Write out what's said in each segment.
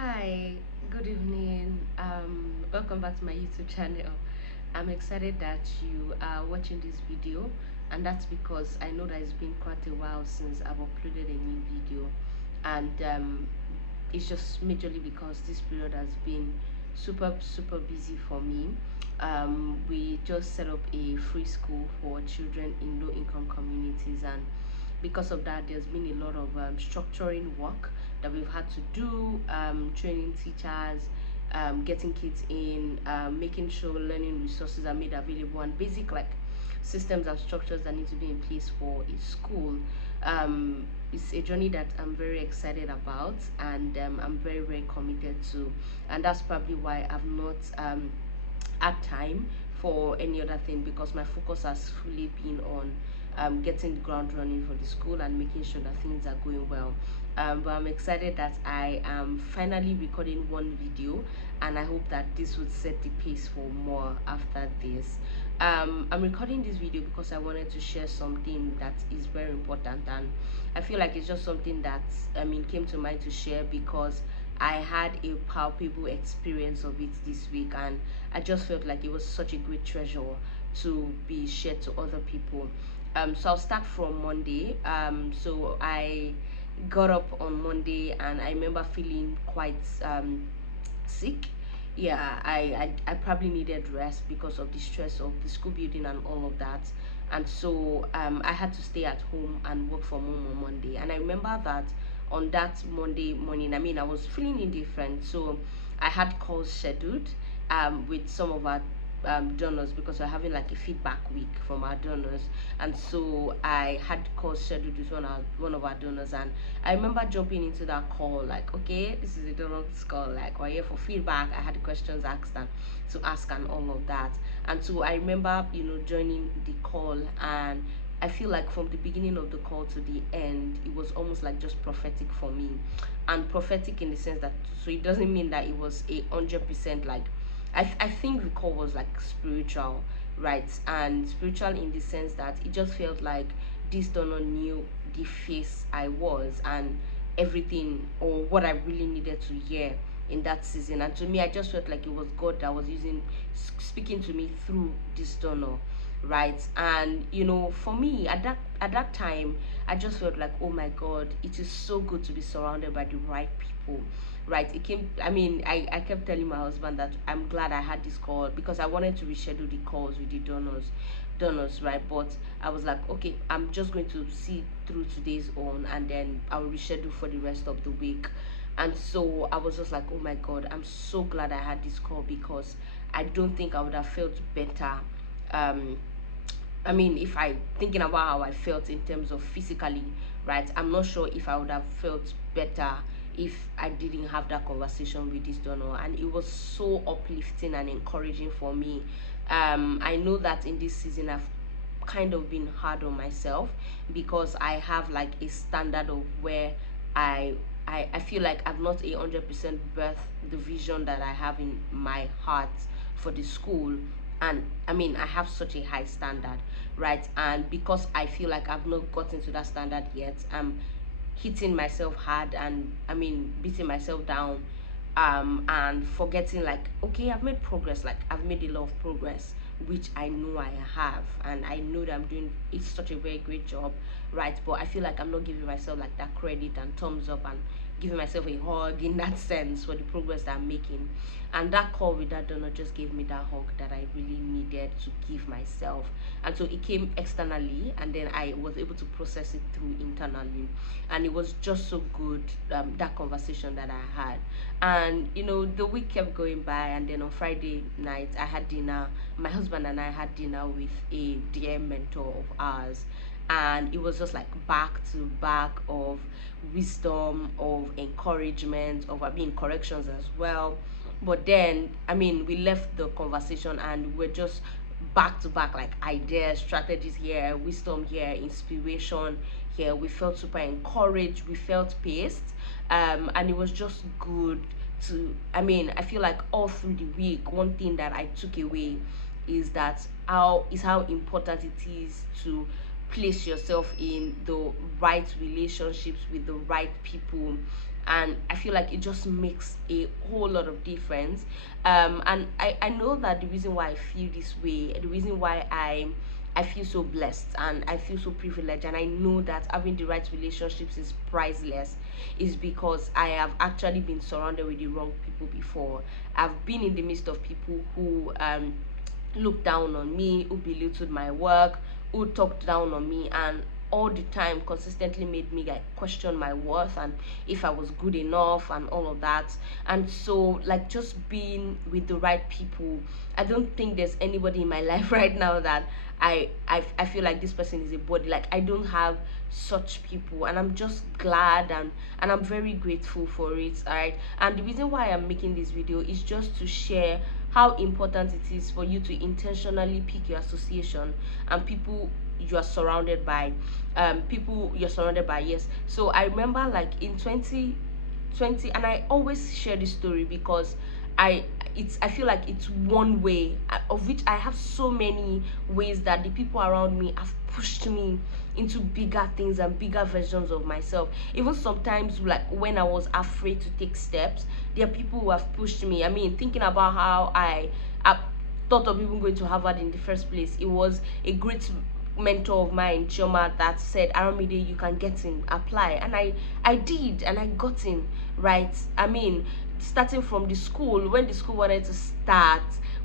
Hi, good evening. Welcome back to my YouTube channel. I'm excited that you are watching this video, and that's because I know that it's been quite a while since I've uploaded a new video, and it's just majorly because this period has been super busy for me. We just set up a free school for children in low income communities, and because of that there's been a lot of structuring work that we've had to do, training teachers, getting kids in, making sure learning resources are made available, and basic like systems and structures that need to be in place for a school. It's a journey that I'm very excited about, and I'm very committed to, and that's probably why I've not had time for any other thing, because my focus has fully been on getting the ground running for the school and making sure that things are going well. But I'm excited that I am finally recording one video, and I hope that this would set the pace for more after this. I'm recording this video because I wanted to share something that is very important, and I feel like it's just something that came to mind to share because I had a palpable experience of it this week, and I just felt like it was such a great treasure to be shared to other people. So I'll start from Monday. So I got up on Monday, and I remember feeling quite sick. Yeah, I probably needed rest because of the stress of the school building and all of that. And so I had to stay at home and work from home on Monday. And I remember that on that Monday morning, I was feeling indifferent. So I had calls scheduled with some of our donors, because we're having like a feedback week from our donors. And so I had calls scheduled with one of our donors, and I remember jumping into that call like, okay, this is a donors call, like we're here for feedback. I had questions asked and to ask and all of that. And so I remember, joining the call, and I feel like from the beginning of the call to the end, it was almost like just prophetic for me. And prophetic in the sense that, so it doesn't mean that it was 100% like, I think the call was like spiritual, right? And spiritual in the sense that it just felt like this donor knew the face I was and everything, or what I really needed to hear in that season. And to me, I just felt like it was God that was speaking to me through this donor, right? And for me at that time, I just felt like, oh my God, it is so good to be surrounded by the right people, right? It came, I kept telling my husband that I'm glad I had this call, because I wanted to reschedule the calls with the donors, right? But I was like, okay, I'm just going to see through today's own, and then I'll reschedule for the rest of the week. And so I was just like, oh my God, I'm so glad I had this call, because I don't think I would have felt better. um if I thinking about how I felt in terms of physically, right? I'm not sure if I would have felt better if I didn't have that conversation with this donor, and it was so uplifting and encouraging for me. I know that in this season I've kind of been hard on myself, because I have like a standard of where I I feel like I've not 100% birthed the vision that I have in my heart for the school. And I have such a high standard, right? And because I feel like I've not gotten to that standard yet, I'm hitting myself hard, and beating myself down, and forgetting like, okay, I've made progress, like I've made a lot of progress, which I know I have, and I know that I'm doing it's such a very great job, right? But I feel like I'm not giving myself like that credit and thumbs up, and giving myself a hug in that sense for the progress that I'm making. And that call with that donor just gave me that hug that I really needed to give myself. And so it came externally, and then I was able to process it through internally. And it was just so good, that conversation that I had. And the week kept going by, and then on Friday night I had dinner. My husband and I had dinner with a dear mentor of ours, and it was just like back to back of wisdom, of encouragement, of corrections as well. But then we left the conversation, and we're just back to back, like ideas, strategies here, wisdom here, inspiration here. We felt super encouraged, we felt paced, and it was just good to I feel like all through the week, one thing that I took away is that how important it is to place yourself in the right relationships with the right people, and I feel like it just makes a whole lot of difference. And I know that the reason why I feel this way, the reason why I feel so blessed and I feel so privileged, and I know that having the right relationships is priceless, is because I have actually been surrounded with the wrong people before. I've been in the midst of people who looked down on me, who belittled my work, who talked down on me, and all the time consistently made me like question my worth and if I was good enough and all of that. And so like just being with the right people, I don't think there's anybody in my life right now that I feel like this person is a body. Like I don't have such people, and I'm just glad and I'm very grateful for it. All right, and the reason why I'm making this video is just to share how important it is for you to intentionally pick your association and people you are surrounded by. People you're surrounded by, yes. So I remember like in 2020, and I always share this story because I I feel like it's one way, of which I have so many ways that the people around me have pushed me into bigger things and bigger versions of myself. Even sometimes like when I was afraid to take steps, there are people who have pushed me. I mean, thinking about how I thought of even going to Harvard in the first place, it was a great mentor of mine, Chioma, that said, Aramide, you can get in, apply. And I did, and I got in, right? I mean, starting from the school, when the school wanted to start,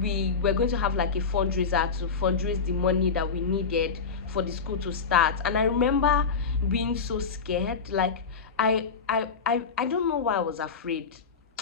we were going to have like a fundraiser to fundraise the money that we needed for the school to start. And I remember being so scared. Like I don't know why I was afraid.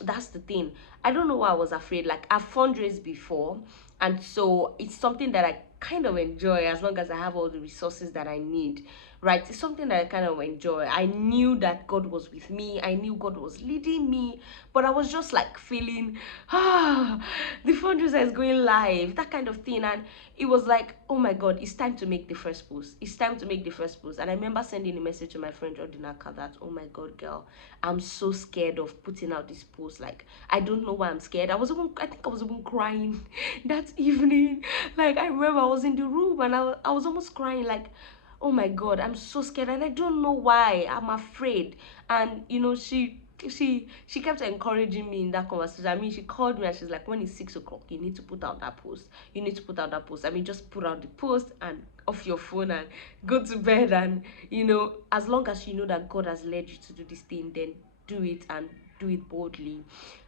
That's the thing. I don't know why I was afraid. Like I've fundraised before, and so it's something that I kind of enjoy as long as I have all the resources that I need. Right? It's something that I kind of enjoy. I knew that God was with me. I knew God was leading me, but I was just like feeling, the fundraiser is going live, that kind of thing. And it was like, oh my God, it's time to make the first post. It's time to make the first post. And I remember sending a message to my friend Odinaka that, oh my God, girl, I'm so scared of putting out this post. Like, I don't know why I'm scared. I think I was even crying that evening. Like, I remember I was in the room and I was almost crying, like, oh my God, I'm so scared and I don't know why. I'm afraid. And you know, she kept encouraging me in that conversation. I mean, she called me and she's like, when it's 6 o'clock, you need to put out that post. You need to put out that post. I mean, just put out the post and off your phone and go to bed. And you know, as long as you know that God has led you to do this thing, then do it, and do it boldly.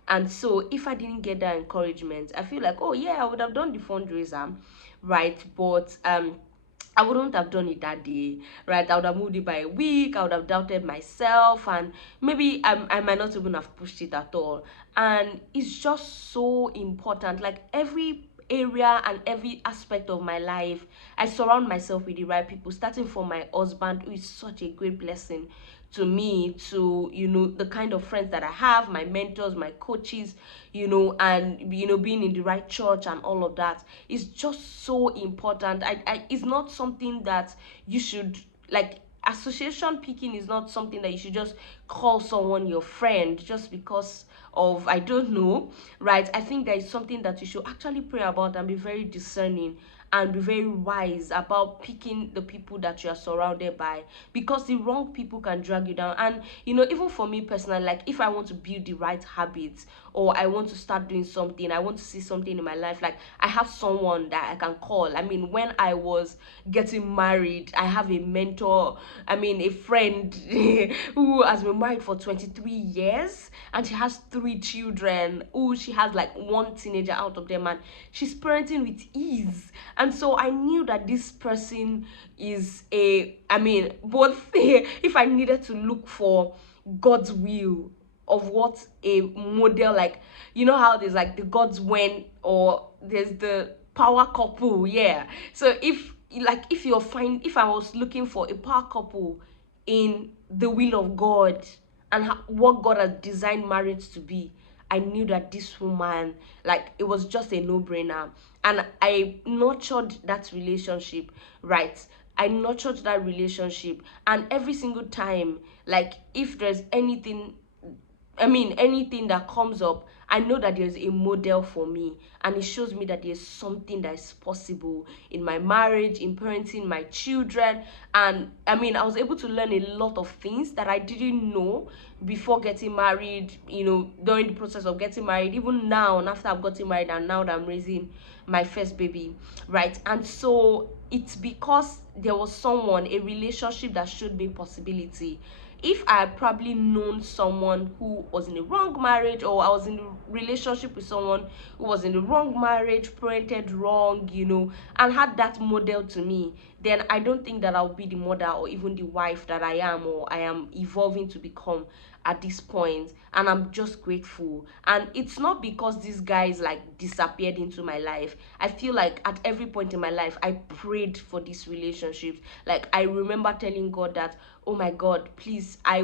And so if I didn't get that encouragement, I feel like, oh yeah, I would have done the fundraiser, right? But I wouldn't have done it that day, right? I would have moved it by a week. I would have doubted myself, and maybe I might not even have pushed it at all. And it's just so important. Like every area and every aspect of my life, I surround myself with the right people, starting from my husband, who is such a great blessing to me, to you know, the kind of friends that I have, my mentors, my coaches, you know, and you know, being in the right church and all of that is just so important. It's not something that you should like. Association picking is not something that you should just call someone your friend just because of, I don't know, right? I think that is something that you should actually pray about and be very discerning and be very wise about picking the people that you are surrounded by, because the wrong people can drag you down. And you know, even for me personally, like if I want to build the right habits, or I want to start doing something, I want to see something in my life, like I have someone that I can call. I mean, when I was getting married, I have a mentor, I mean a friend who has been married for 23 years, and she has 3 children, who she has like one teenager out of them, and she's parenting with ease. And so I knew that this person is a, I mean, both if I needed to look for God's will of what a model, like you know how there's like the God's when, or there's the power couple, yeah. So if you're fine, if I was looking for a power couple in the will of God and what God has designed marriage to be, I knew that this woman, like it was just a no-brainer. And I nurtured that relationship, right? I nurtured that relationship, and every single time, like if there's anything anything that comes up, I know that there's a model for me, and it shows me that there's something that is possible in my marriage, in parenting my children. And I was able to learn a lot of things that I didn't know before getting married, during the process of getting married, even now, and after I've gotten married, and now that I'm raising my first baby, right? And so it's because there was someone, a relationship that showed me possibility. If I had probably known someone who was in the wrong marriage, or I was in a relationship with someone who was in the wrong marriage, parented wrong, and had that model to me, then I don't think that I'll be the mother or even the wife that I am, or I am evolving to become at this point. And I'm just grateful. And it's not because these guys like disappeared into my life. I feel like at every point in my life I prayed for this relationship. Like, I remember telling God that, oh my God, please, I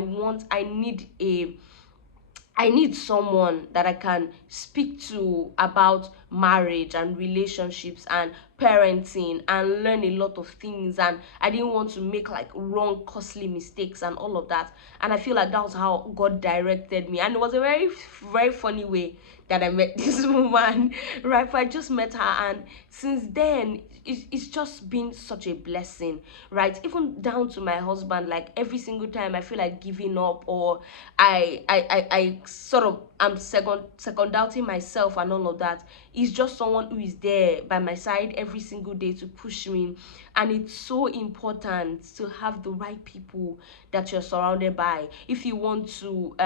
need someone that I can speak to about marriage and relationships and parenting, and learn a lot of things. And I didn't want to make like wrong, costly mistakes and all of that. And I feel like that was how God directed me. And it was a very, very funny way that I met this woman, right? But I just met her, and since then, it's just been such a blessing, right? Even down to my husband, like every single time I feel like giving up, or I sort of am second doubting myself and all of that, he's just someone who is there by my side every single day to push me. And it's so important to have the right people that you're surrounded by. If you want to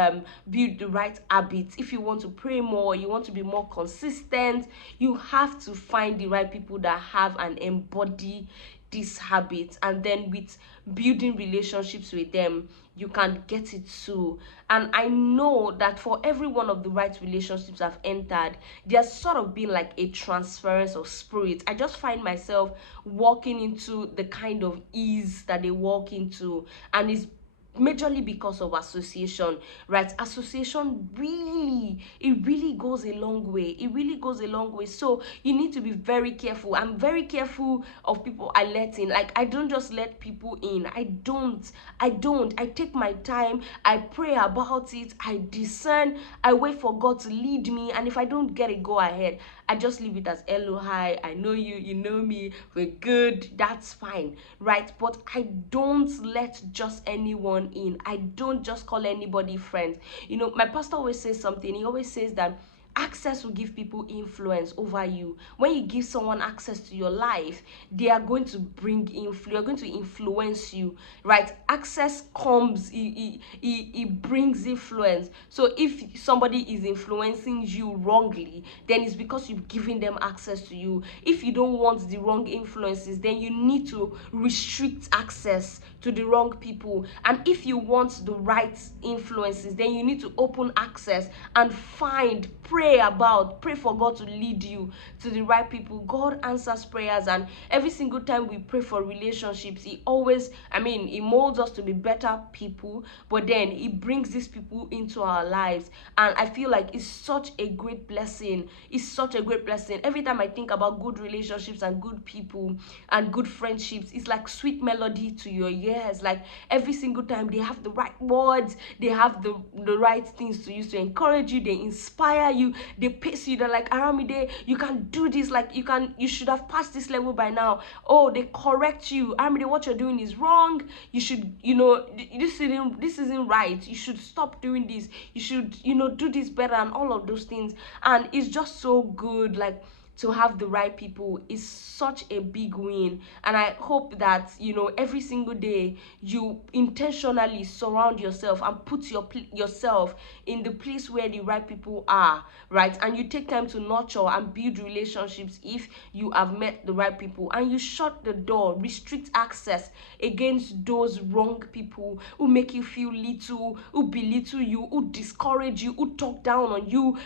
build the right habits, if you want to pray more, you want to be more consistent, you have to find the right people that have and embody these habits. And then with building relationships with them, you can get it too. And I know that for every one of the right relationships I've entered, there's sort of been like a transference of spirit. I just find myself walking into the kind of ease that they walk into, and it's majorly because of association, right? Association really, it really goes a long way. It really goes a long way. So you need to be very careful. I'm very careful of people I let in. Like, I don't just let people in. I take my time. I pray about it. I discern. I wait for God to lead me. And if I don't get a go ahead, I just leave it as hello, hi, I know you, you know me, we're good, that's fine, right? But I don't let just anyone in. I don't just call anybody friends. My pastor always says something. He always says that access will give people influence over you. When you give someone access to your life, they are going to bring influence. You're going to influence you, right? Access comes, it brings influence. So if somebody is influencing you wrongly, then it's because you've given them access to you. If you don't want the wrong influences, then you need to restrict access to the wrong people. And if you want the right influences, then you need to open access and pray for God to lead you to the right people. God answers prayers, and every single time we pray for relationships, he always, he molds us to be better people, but then he brings these people into our lives. And I feel like it's such a great blessing. It's such a great blessing. Every time I think about good relationships and good people and good friendships, it's like sweet melody to your ears. Like, every single time they have the right words, they have the right things to use to encourage you, they inspire you, they pace you. They're like, Aramide, you can do this, like you should have passed this level by now. Oh, they correct you. Aramide, what you're doing is wrong. You should, this isn't right. You should stop doing this. You should, do this better, and all of those things. And it's just so good. Like, to have the right people is such a big win. And I hope that every single day you intentionally surround yourself and put yourself in the place where the right people are, right? And you take time to nurture and build relationships if you have met the right people, and you shut the door, restrict access against those wrong people who make you feel little, who belittle you, who discourage you, who talk down on you.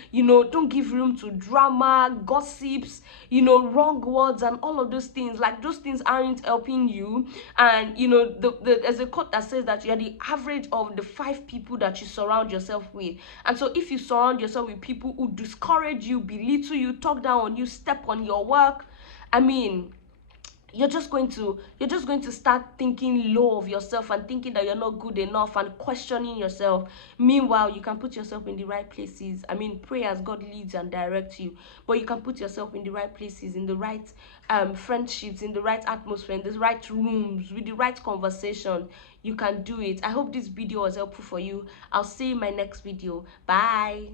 Don't give room to drama, gossip, wrong words and all of those things. Like, those things aren't helping you. And there's a quote that says that you're the average of the 5 people that you surround yourself with. And so if you surround yourself with people who discourage you, belittle you, talk down on you, step on your work, you're just going to start thinking low of yourself and thinking that you're not good enough and questioning yourself. Meanwhile, you can put yourself in the right places. I mean, pray as God leads and directs you, but you can put yourself in the right places, in the right friendships, in the right atmosphere, in the right rooms, with the right conversation. You can do it. I hope this video was helpful for you. I'll see you in my next video. Bye.